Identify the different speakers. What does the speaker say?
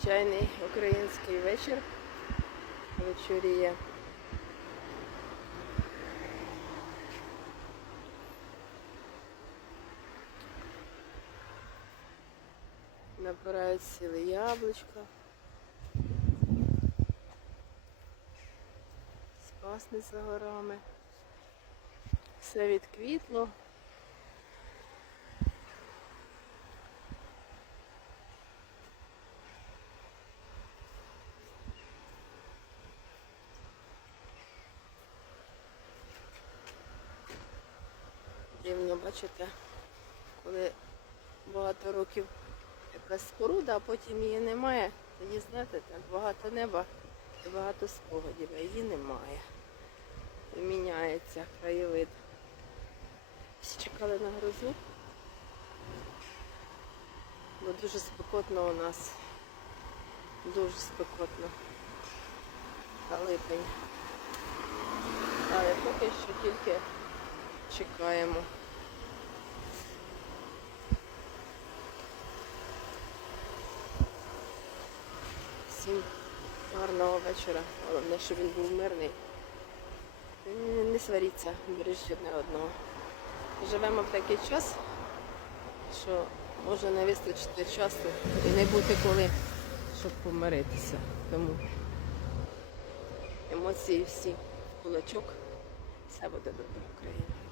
Speaker 1: Звичайний український вечір вечоріє. Набирають сіли яблучка. Спасни за горами. Все відквітло. Дивно, бачите, коли багато років якась споруда, а потім її немає, тоді знаєте, так багато неба і багато спогадів, а її немає. І міняється краєвид. Всі чекали на грозу, бо дуже спекотно у нас. Дуже спекотно. На липень. Але поки що тільки чекаємо. Всім гарного вечора. Головне, щоб він був мирний. Не- сваріться, бережіть одне одного. Живемо в такий час, що може не вистачити часу і не бути коли, щоб помиритися. Тому емоції всі в кулачок. Все буде добре, Україна.